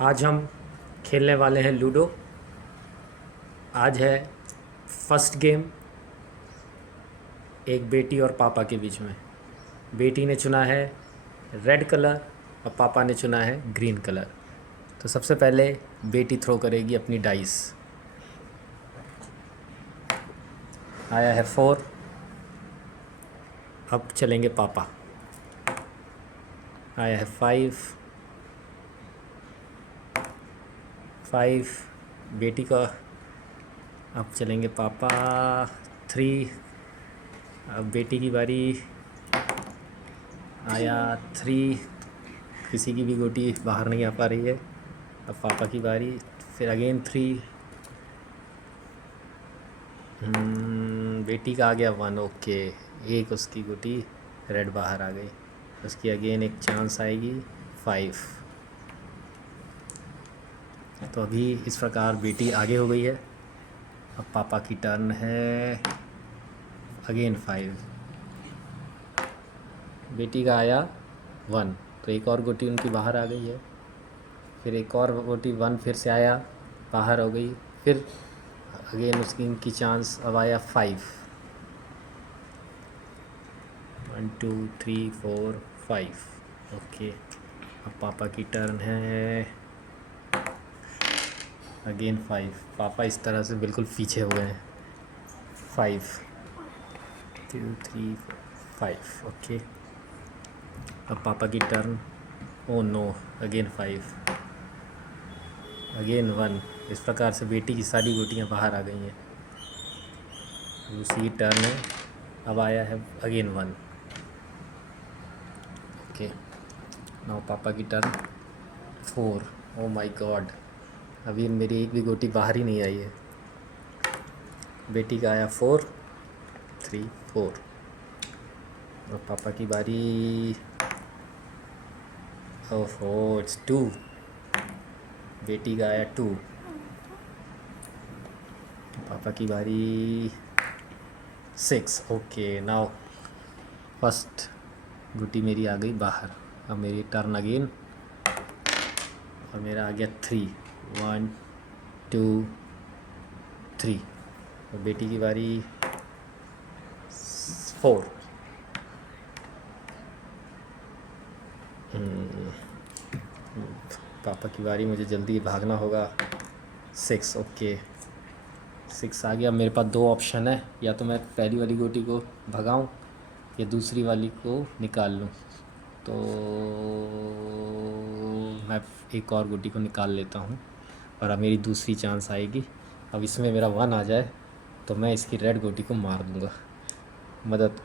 आज हम खेलने वाले हैं लूडो। आज है फर्स्ट गेम, एक बेटी और पापा के बीच में। बेटी ने चुना है रेड कलर और पापा ने चुना है ग्रीन कलर। तो सबसे पहले बेटी थ्रो करेगी अपनी डाइस। आया है 4। अब चलेंगे पापा। आया है 5। 5 बेटी का। अब चलेंगे पापा 3। अब बेटी की बारी। आया 3। किसी की भी गोटी बाहर नहीं आ पा रही है। अब पापा की बारी। फिर अगेन 3। बेटी का आ गया 1। ओके, एक उसकी गोटी रेड बाहर आ गई। उसकी अगेन एक चांस आएगी 5। तो अभी इस प्रकार बेटी आगे हो गई है। अब पापा की टर्न है। अगेन 5। बेटी का आया 1, तो एक और गोटी उनकी बाहर आ गई है। फिर एक और गोटी 1 फिर से आया, बाहर हो गई। फिर अगेन उसकी इनकी चांस। अब आया 5। 1 2 3 4 5। ओके, अब पापा की टर्न है। अगेन 5। पापा इस तरह से बिल्कुल पीछे हो गए हैं। 5 2 3 5। ओके, अब पापा की turn. Oh no, again 5। Again 1। इस प्रकार से बेटी की सारी गोटियां बाहर आ गई हैं। दूसरी टर्न है। अब आया है अगेन 1। ओके, नाउ पापा की टर्न। 4। ओ माय गॉड, अभी मेरी एक भी गोटी बाहर ही नहीं आई है। बेटी का आया 4 3 4। और पापा की बारी। ओहो, इट्स 2। बेटी का आया 2। पापा की बारी 6। ओके, नाउ फर्स्ट गुटी मेरी आ गई बाहर। अब मेरी टर्न अगेन। और मेरा आ गया 3। 1 2 3। और बेटी की बारी 4। पापा की बारी, मुझे जल्दी भागना होगा। 6। ओके, 6 आ गया। मेरे पास दो ऑप्शन है, या तो मैं पहली वाली गोटी को भगाऊं या दूसरी वाली को निकाल लूं। तो मैं एक और गोटी को निकाल लेता हूं और अब मेरी दूसरी चांस आएगी। अब इसमें मेरा 1 आ जाए तो मैं इसकी रेड गोटी को मार दूंगा। मदद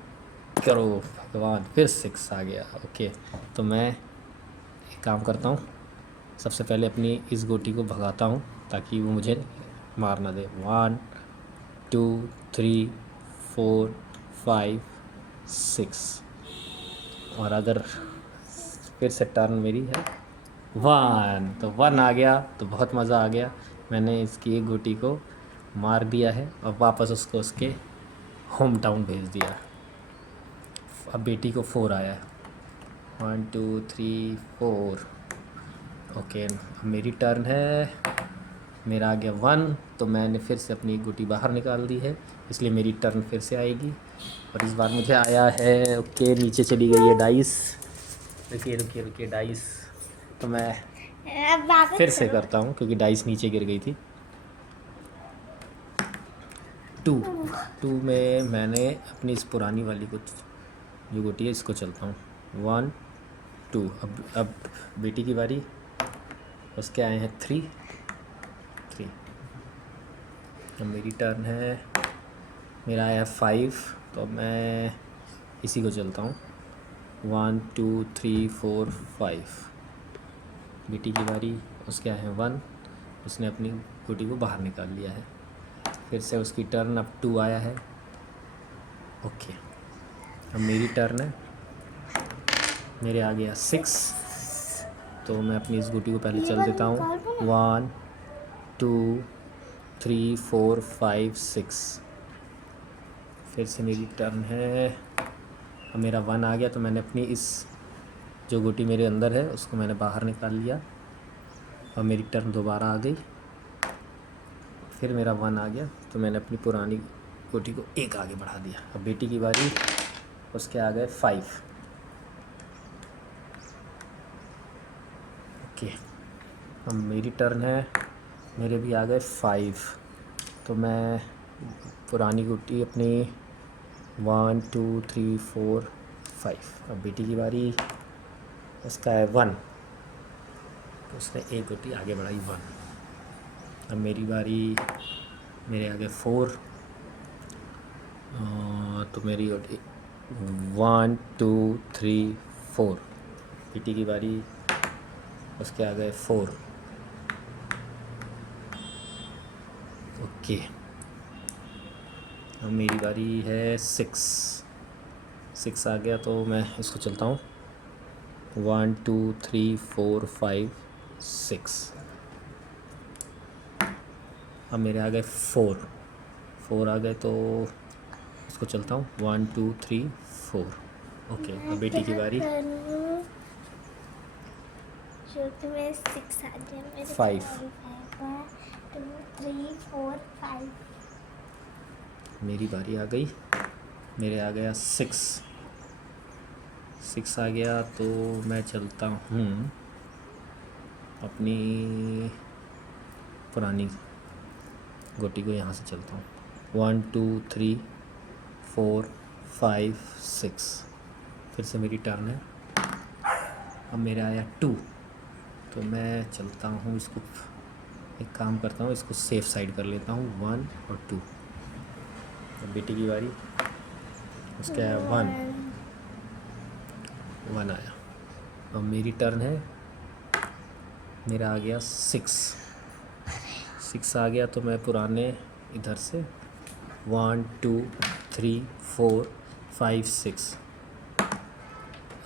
करो भगवान। फिर 6 आ गया। ओके, तो मैं एक काम करता हूँ, सबसे पहले अपनी इस गोटी को भगाता हूँ ताकि वो मुझे मार ना दे। 1 2 3 4 5 6। और अगर फिर से टर्न मेरी है 1, तो 1 आ गया तो बहुत मज़ा आ गया। मैंने इसकी एक गोटी को मार दिया है और वापस उसको उसके होम टाउन भेज दिया। अब बेटी को 4 आया। 1 2 3 4। ओके, अब मेरी टर्न है। मेरा आ गया 1, तो मैंने फिर से अपनी गुटी बाहर निकाल दी है, इसलिए मेरी टर्न फिर से आएगी। और इस बार मुझे आया है। ओके, नीचे चली गई है डाइस। रुकिए रुकिए रुकिए, डाइस तो मैं फिर से करता हूँ क्योंकि डाइस नीचे गिर गई थी। 2 2 में मैंने अपनी इस पुरानी वाली को जो गोटी है इसको चलता हूँ। 1 2। अब बेटी की बारी। उसके आए हैं 3 3। अब मेरी टर्न है। मेरा आया 5, तो मैं इसी को चलता हूँ। 1 2 3 4 5। बेटी की बारी। उसके आए हैं 1। उसने अपनी गोटी को बाहर निकाल लिया है। फिर से उसकी टर्न। अब 2 आया है। ओके, अब मेरी टर्न है। मेरे आ गया 6, तो मैं अपनी इस गोटी को पहले चल देता हूँ। 1 2 3 4 5 6। फिर से मेरी टर्न है। अब मेरा 1 आ गया, तो मैंने अपनी इस जो गोटी मेरे अंदर है उसको मैंने बाहर निकाल लिया। अब मेरी टर्न दोबारा आ गई, फिर मेरा 1 आ गया, तो मैंने अपनी पुरानी गोटी को एक आगे बढ़ा दिया। अब बेटी की बारी, उसके आ गए 5। ओके, अब मेरी टर्न है, मेरे भी आ गए 5, तो मैं पुरानी गोटी अपनी 1 2 3 4 5। अब बेटी की बारी, उसका है 1, तो उसने एक गोटी आगे बढ़ाई 1। अब मेरी बारी, मेरे आगे 4, तो मेरी गोटी 1 2 3 4। बेटी की बारी, उसके आ गए 4। ओके, अब मेरी बारी है 6 आ गया, तो मैं इसको चलता हूँ 1 2 3 4 5 6। अब मेरे आ गए 4 आ गए, तो इसको चलता हूँ 1 2 3 4। ओके, अब बेटी की बारी, जो कि मेरे 6 आ गया, मेरे 5। 1 2 3 4 5। मेरी बारी आ गई, मेरे आ गया 6 आ गया, तो मैं चलता हूँ अपनी पुरानी गोटी को यहाँ से चलता हूँ 1 2 3 4 5 6। फिर से मेरी टर्न है। अब मेरा आया 2, तो मैं चलता हूँ, इसको एक काम करता हूँ, इसको सेफ साइड कर लेता हूँ 1 और 2। अब बेटी की बारी, उसके आया 1 आया। अब मेरी टर्न है, मेरा आ गया 6 आ गया, तो मैं पुराने इधर से 1 2 3 4 5 6।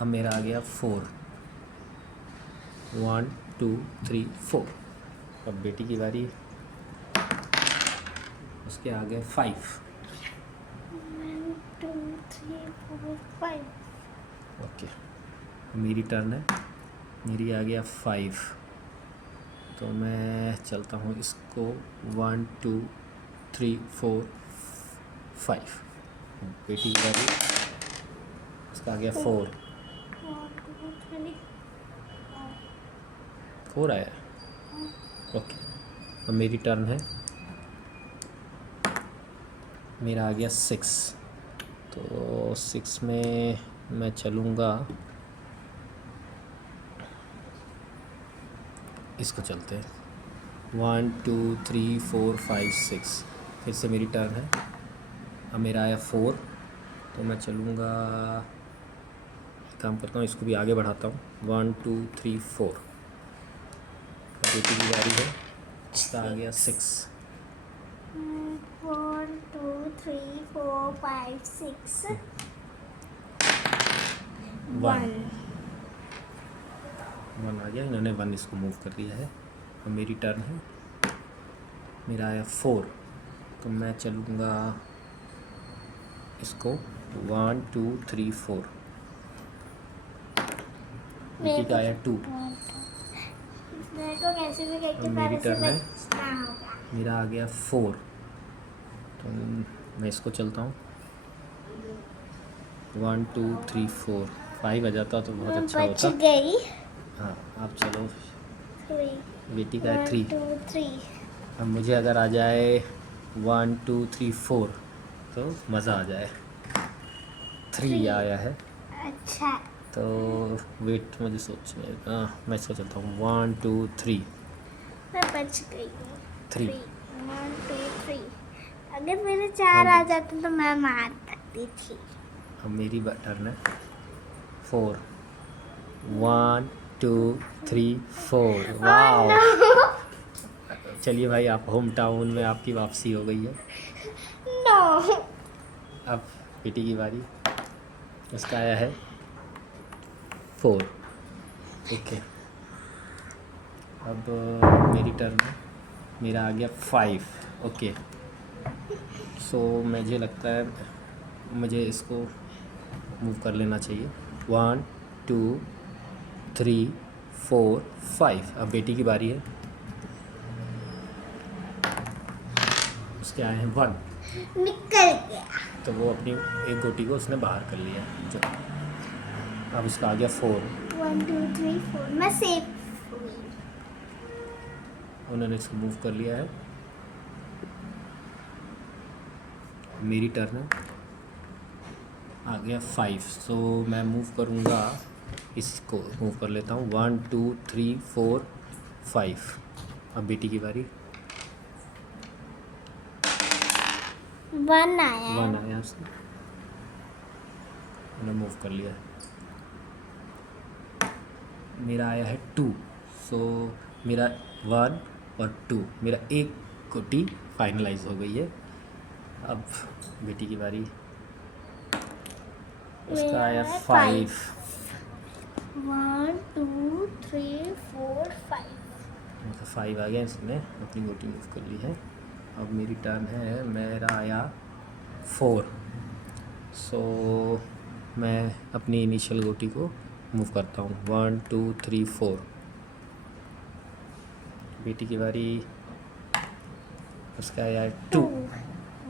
अब मेरा आ गया 4 1 2 3 4। अब बेटी की बारी, उसके आ गए 5। 1 2 3 4 5। ओके, मेरी टर्न है, मेरी आ गया 5, तो मैं चलता हूँ इसको 1 2 3 4 5। बेटी की बारी, उसका आ गया 4 आया। ओके, अब मेरी टर्न है, मेरा आ गया 6, तो 6 में मैं चलूँगा, इसको चलते हैं 1 2 3 4 5 6। फिर से मेरी टर्न है, अब मेरा आया 4, तो मैं चलूँगा, काम करता हूँ, इसको भी आगे बढ़ाता हूँ 1 2 3 4। बेटी की बारी है, इसका आ गया 6। 1 2 3 4 5 6 1। 1 आ गया, इन्होंने 1 इसको मूव कर दिया है। अब मेरी टर्न है, मेरा आया 4, तो मैं चलूँगा इसको 1 2 3 4। बेटी का आया 2। मेरे को कैसे भी करके मेरी पहले से टर्न है, बचना होगा। मेरा आ गया 4, तो मैं इसको चलता हूँ 1 2 3 4। 5 आ जाता तो बहुत मैं अच्छा बच होता। गई। हाँ, आप चलो, 3 बेटी का है 3। 1 2 3। अब मुझे अगर आ जाए 1 2 3 4, तो मज़ा आ जाए। 3 आया है, अच्छा, तो वेट मुझे सोचने, मैं इसको चलता हूँ 1 2 3 मैं बच गई। 3। 1 2 3। अगर मेरे 4 आ जाते तो मैं मार सकती थी। अब मेरी टर्न है, 4 1 2 3 4। वाह, चलिए भाई, आप होम टाउन में आपकी वापसी हो गई है। नो। अब बेटी की बारी, उसका आया है 4। ओके, अब मेरी टर्न है, मेरा आ गया 5। ओके, सो मुझे लगता है मुझे इसको मूव कर लेना चाहिए 1 2 3 4 5। अब बेटी की बारी है, उसके आए हैं 1, निकल गया। तो वो अपनी एक गोटी को उसने बाहर कर लिया। जो अब इसका आ गया 4, 1 2 3 4 मैं सेफ हुई। उन्होंने इसको मूव कर लिया है। मेरी टर्न है, आ गया 5, सो मैं मूव करूँगा, इसको मूव कर लेता हूँ 1 2 3 4 5। अब बेटी की बारी। 1 आया 1 है। आया उसने, मैंने मूव कर लिया। मेरा आया है 2, सो मेरा 1 और 2, मेरा एक गोटी फाइनलाइज हो गई है। अब बेटी की बारी। उसका मेरा आया है 5, 1 2 3 4 5। मतलब 5 आ गया, इसने अपनी गोटी मूव कर ली है। अब मेरी टर्न है, मेरा आया 4, सो मैं अपनी इनिशियल गोटी को मूव करता हूँ 1 2 3 4। बेटी की बारी। उसका आया 2,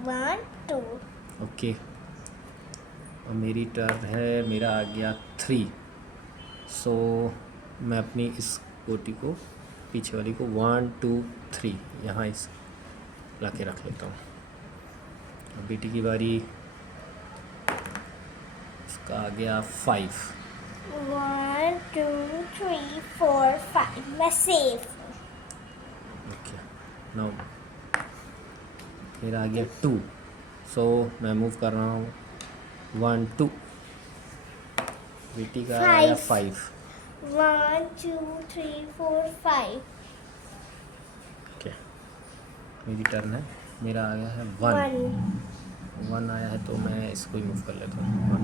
1 2 ओके। और मेरी टर्न है, मेरा आ गया 3, सो मैं अपनी इस गोटी को, पीछे वाली को 1 2 3 यहाँ इस ला के रख लेता हूँ। अब बेटी की बारी। उसका आ गया 5, 1 2 3 4 5 मैं सेफ हूँ। ओके। नाउ मेरा आ गया 2, सो मैं मूव कर रहा हूँ 1 2। बेटी का आया 5, 1 2 3 4 5 ओके। मेरी टर्न है, मेरा आया है 1 आया है, तो मैं इसको ही मूव कर लेता हूँ 1।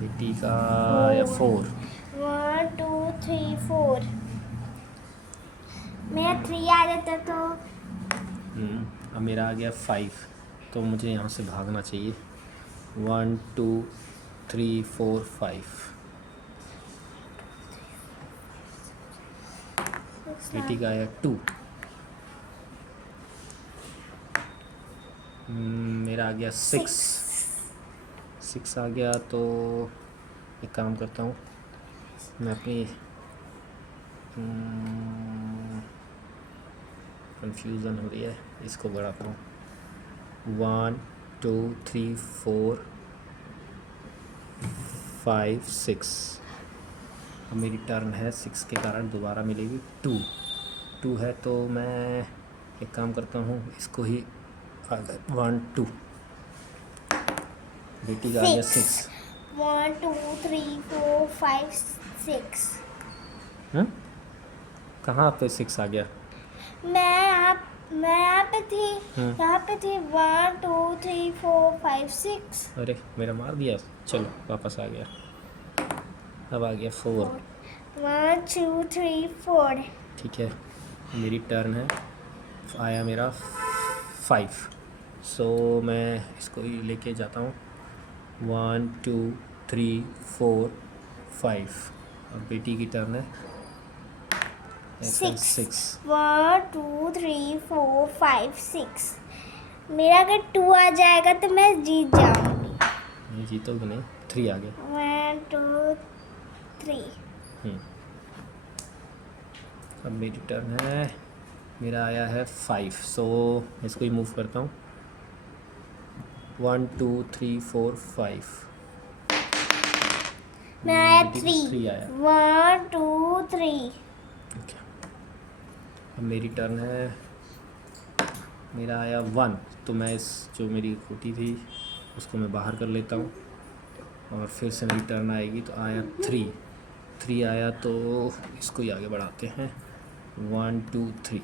बेटी का आया 4, 1 2 3 4 मेरा 3 आ जाता तो अब मेरा आ गया 5, तो मुझे यहाँ से भागना चाहिए 1 2 3 4 5। बेटी का आया 2, मेरा आ गया 6 आ गया, तो एक काम करता हूँ, मैं अपनी कंफ्यूजन हो रही है, इसको बढ़ाता हूँ 1 2 3 4 5 6। अब मेरी टर्न है, 6 के कारण दोबारा मिलेगी 2 है, तो मैं एक काम करता हूँ, इसको ही 1 2। बेटी का आ गया 6। 1 2 3 4 5 6 कहाँ पे 6 आ गया? मैं यहाँ पे थी। हम्म। यहाँ पे थी 1 2 3 4 5 6 अरे मेरा मार दिया, चलो वापस आ गया। अब आ गया 4, 1 2 3 4 ठीक है। मेरी टर्न है, आया मेरा 5, सो मैं इसको ही लेके जाता हूँ 1 2 3 4 5। अब बेटी की टर्न है, 6। 1 2 3 4 5 6 मेरा अगर 2 आ जाएगा तो मैं जीत जाऊंगी। नहीं जीतोगे नहीं, 3 आ गया। 1 2 3 अब मेरी टर्न है, मेरा आया है 5, सो इसको ही मूव करता हूँ 1 2 3 4 5। मैं आया बेटी को 3 3 आया, 1 2 3 ओके। अब मेरी टर्न है, मेरा आया 1, तो मैं इस जो मेरी गोटी थी उसको मैं बाहर कर लेता हूँ, और फिर से मेरी टर्न आएगी, तो आया 3 आया, तो इसको ही आगे बढ़ाते हैं 1 2 3।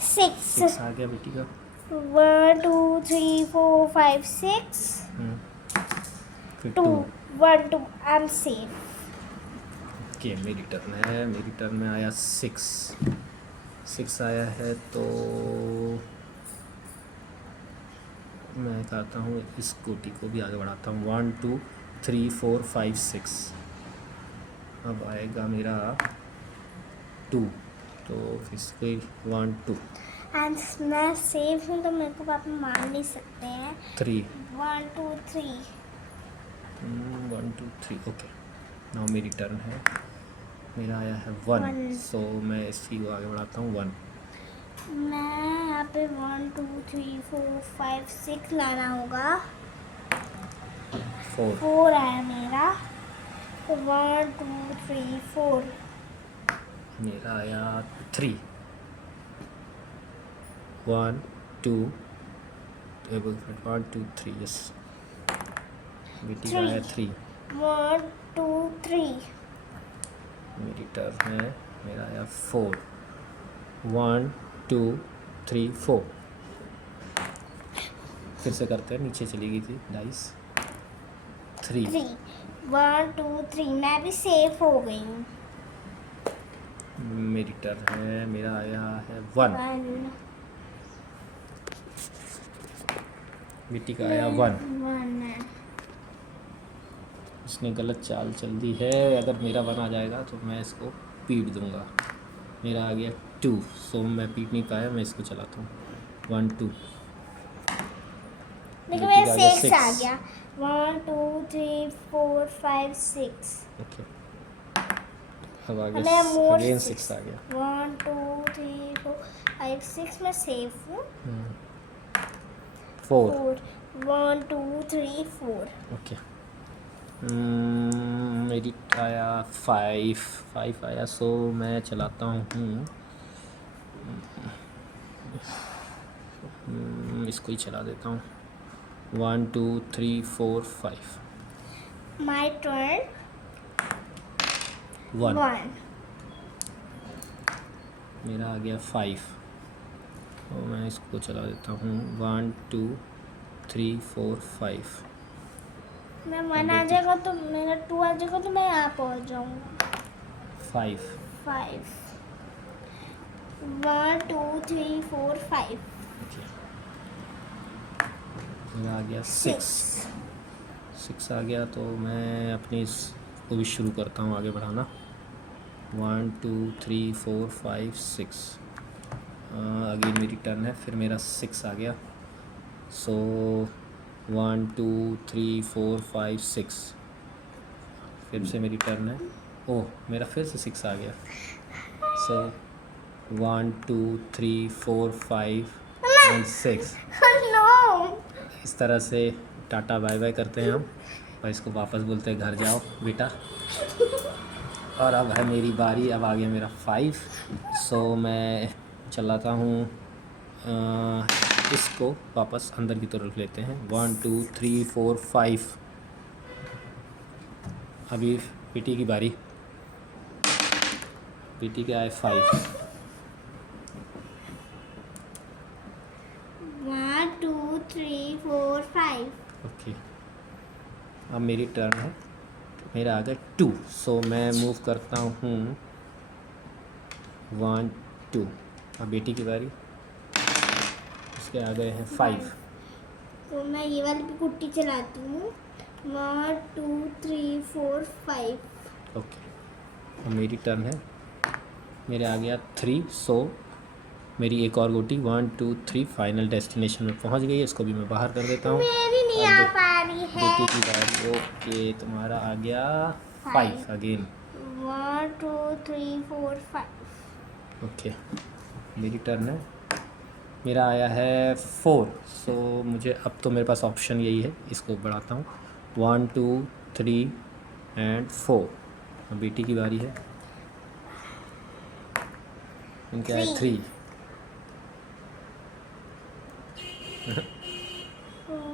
6 आ गया बेटी का। 1 2 3 4 5 6 फिर 2 2, 1 2 आई एम सेफ। ओके। मेरी टर्न है, मेरी टर्न में आया 6 आया है, तो मैं कहता हूँ इस गोटी को भी आगे बढ़ाता हूँ 1 2 3 4 5 6। अब आएगा मेरा 2, तो इसके 1 2 एंड मैं सेफ हूँ तो मेरे को पापा मार नहीं सकते हैं। 3 1 2 3 1 2 3 ओके। नाउ मेरी टर्न है। मेरा आया है 1, One. सो मैं इसी को आगे बढ़ाता हूँ 1। मैं यहाँ पे 1 2 3 4 5 6 लाना होगा। 4 4 आया मेरा, तो 1 2 3 4। मेरा आया 3 1 2 1 2 3 यस। बेटी का आया 3। 1 2 3 मेरी टर्न है। मेरा आया 4 1 2 3 4। फिर से करते हैं, नीचे चली गई थी डाइस। 3 3 1 2 3 मैं भी सेफ हो गई हूँ। मेरी टर्न है। मेरा आया है 1। 1 बेटी का आया 1। 1 है। उसने गलत चाल चल दी है। अगर मेरा 1 आ जाएगा तो मैं इसको पीट दूंगा। मेरा आ गया 2, सो मैं पीट नहीं पाया, मैं इसको चलाता हूँ 1 2। लेकिन बेटी मेरा का आ गया 6 आ 6। गया। 1 2 3 4 5 6। ओके, अब आ हमें गया more अगेन 6 6 आ गया। 1 2 3 4 5 6 में सेफ हूँ। 4 4 1 2 3 4। ओके। मेरी आया 5 आया, सो मैं चलाता हूँ इसको ही चला देता हूँ 1 2 3 4 5। My turn 1 1। मेरा आ गया 5, तो मैं इसको चला देता हूँ 1 2 3 4 5। मैं 1 आ जाएगा तो मेरा 2 आ जाएगा तो मैं यहाँ पहुँच जाऊँगा। 5 5 1 2 3 4 5 ओके। मेरा आ गया 6 आ गया, तो मैं अपनी इसको भी शुरू करता हूँ आगे बढ़ाना 1 2 3 4 5 6। अगेन मेरी टर्न है। फिर मेरा 6 आ गया, सो 1 2 3 4 5 6। फिर से मेरी टर्न है। ओह, मेरा फिर से 6 आ गया, सो 1 2 3 4 5 एंड 6। नो। इस तरह से टाटा बाय बाय करते हैं हम, और इसको वापस बोलते हैं घर जाओ बेटा। और अब है मेरी बारी। अब आ गया मेरा 5, सो मैं चलाता हूँ इसको वापस अंदर की तरफ लेते हैं 1 2 3 4 5। अभी बेटी की बारी। बेटी के आए 5। 1 2 3 4 5। ओके, अब मेरी टर्न है। मेरा आ गया 2, सो मैं मूव करता हूँ 1 2। अब बेटी की बारी। उसके आ गए हैं 5। तो मैं ये वाली भी कुट्टी चलाती हूँ 1 2 3 4 5। ओके, अब मेरी टर्न है। मेरे आ गया 3, सो मेरी एक और गोटी 1 2 3 फाइनल डेस्टिनेशन में पहुंच गई है। इसको भी मैं बाहर कर देता हूँ। मेरी नहीं आ पा रही है। बेटी की बारी। ओके, तुम्हारा आ गया 5 अगेन। 1 2 3 4 5। ओके, मेरी टर्न है। मेरा आया है 4, सो मुझे अब तो मेरे पास ऑप्शन यही है, इसको बढ़ाता हूँ 1 2 3 एंड 4। अब बेटी की बारी है। इनके आए 3।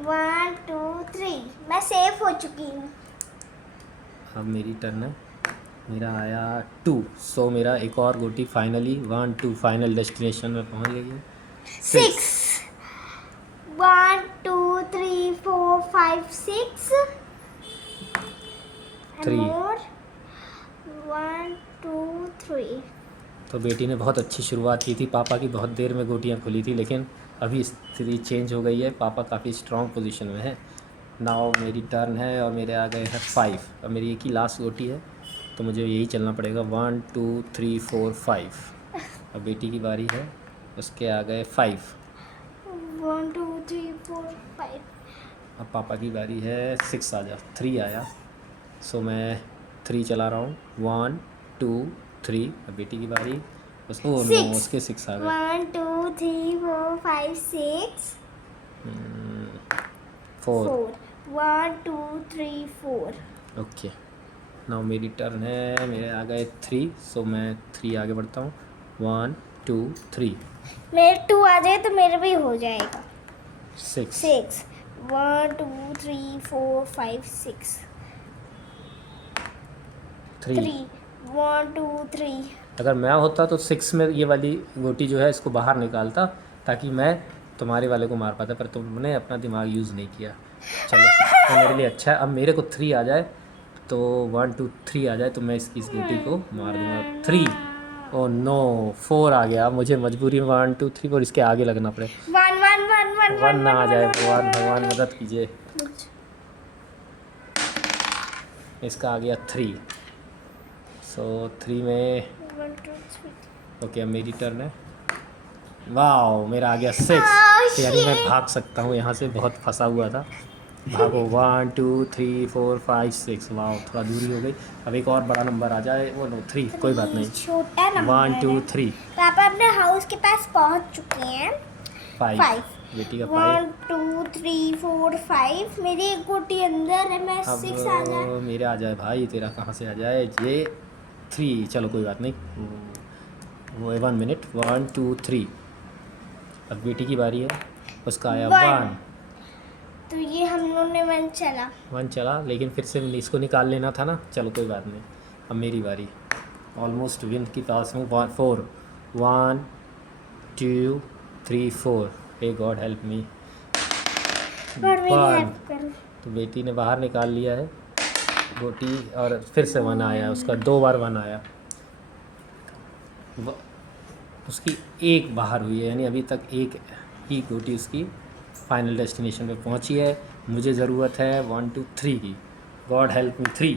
1 2 3 मैं सेफ हो चुकी हूँ। अब मेरी टर्न है। मेरा आया 2, सो मेरा एक और गोटी फाइनली 1 2 फाइनल डेस्टिनेशन में पहुंच गई है 6 1 2 3 4 5 6 3। 1 2 3। तो बेटी ने बहुत अच्छी शुरुआत की थी। पापा की बहुत देर में गोटियां खुली थी, लेकिन अभी स्थिति चेंज हो गई है। पापा काफ़ी स्ट्रॉन्ग पोजीशन में है। नाउ मेरी टर्न है और मेरे आ गए हैं 5। अब मेरी एक ही लास्ट गोटी है, तो मुझे यही चलना पड़ेगा। 1 2 3 4 5। अब बेटी की बारी है, उसके आ गए 5। 1 2 3 4 5। अब पापा की बारी है, 6 आ जा, 3 आया। सो मैं 3 चला रहा हूँ। 1 2 3। अब बेटी की बारी, उसको नो, 6। उसके 6 आ गए। 1 2 3 4 5 6 4। 4। 1 2 3 4। ओके, नाउ मेरी टर्न है, मेरे आ गए 3। सो मैं 3 आगे बढ़ता हूँ। 1 2 3 मेरे 2 आ जाए तो मेरे भी हो जाएगा। 6 6। 1 2 3 4 5 6 3। 3। 1 2 3। अगर मैं होता तो 6 में ये वाली गोटी जो है इसको बाहर निकालता, ताकि मैं तुम्हारे वाले को मार पाता, पर तुमने अपना दिमाग यूज़ नहीं किया। चलो, तो मेरे लिए अच्छा है। अब मेरे को 3 आ जाए तो 1 2 3 आ जाए तो मैं इस गोटी को मार दूंगा। 3। ओ नो, 4 आ गया। अब मुझे मजबूरी में 1 2 3 4 इसके आगे लगना पड़े। 1 1 1 1 1 ना आ जाए, भगवान भगवान मदद कीजिए। इसका आ गया 3। सो 3 में 1 2 3। ओके, अब मेरी टर्न है। वाह, मेरा आ गया 6। तो यानी मैं भाग सकता हूँ यहाँ से, बहुत फंसा हुआ था। भागो। 1 2 3 4 5 6। वाह, थोड़ा दूरी हो गई। अब एक और बड़ा नंबर आ जाए। वो नो, 3, कोई बात नहीं। छोटा नंबर 1 2 3 पापा अपने हाउस के पास पहुंच चुके हैं। 5। 5। बेटी का 5। 1 2 3 4 5। मेरी एक गोटी अंदर है, मैं 6 आ जाए। अब मेरे आ जाए भाई, तेरा कहाँ से आ जाए ये 3। चलो कोई बात नहीं, वो 1 मिनट। 1 2 3। अब बेटी की बारी है, उसका आया 1। तो ये हम लोग ने 1 चला। 1 चला, लेकिन फिर से इसको निकाल लेना था ना। चलो कोई बात नहीं, अब मेरी बारी। ऑलमोस्ट विन की पास हूँ। 4। 1 2 3 4। हे गॉड हेल्प मी। और मेरी 1। हेल्प करो। तो बेटी ने बाहर निकाल लिया है गोटी, और फिर से 1 आया। उसका 2 बार 1 आया। उसकी एक बाहर हुई है, यानी अभी तक एक ही गोटी उसकी फाइनल डेस्टिनेशन पे पहुंची है। मुझे ज़रूरत है 1 2 3 की। God help me. 3।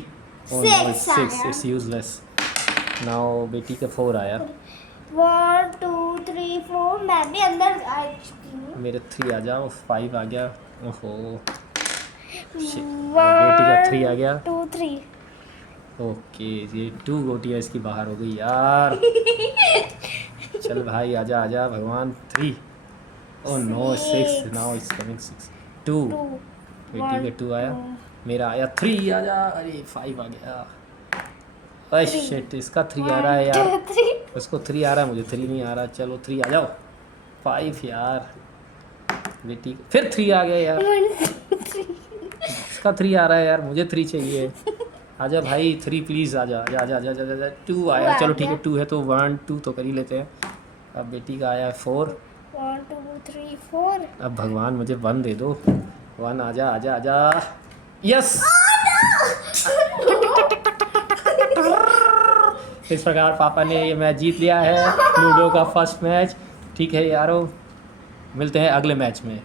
Oh no, 6। It's useless. Now बेटी का 4 आया। 1 2 3 4। मैं भी अंदर आ चुकी हूँ। मेरे 3 आ जाओ। 5 आ गया। ओहो, बेटी का 3 आ गया। 2 3। ओके, ये 2 गोटियाँ इसकी बाहर हो गई यार। चल भाई, आजा आजा भगवान। 3। Oh no, 6। Now it's coming 6। 2। बेटी का 2 आया। मेरा आया 3। आजा। अरे 5 आ गया। अरे शिट, इसका 3 आ रहा है यार। 1 2 3। उसको 3 आ रहा है, मुझे 3 नहीं आ रहा। चलो 3 आ जाओ। 5 यार। बेटी फिर 3 आ गया यार। 1 2 3। इसका 3 आ रहा है यार, मुझे 3 चाहिए। आजा भाई, 3 प्लीज़। आजा आजा आजा आजा आजा आजा। 2 आया। चलो ठीक है, 2 है तो 1 2 तो कर ही लेते हैं। अब बेटी का आया 4। 1 2 3 4। अब भगवान मुझे 1 दे दो। 1 आजा आजा आजा। यस। इस प्रकार पापा ने ये मैच जीत लिया है, लूडो का फर्स्ट मैच। ठीक है यारो, मिलते हैं अगले मैच में।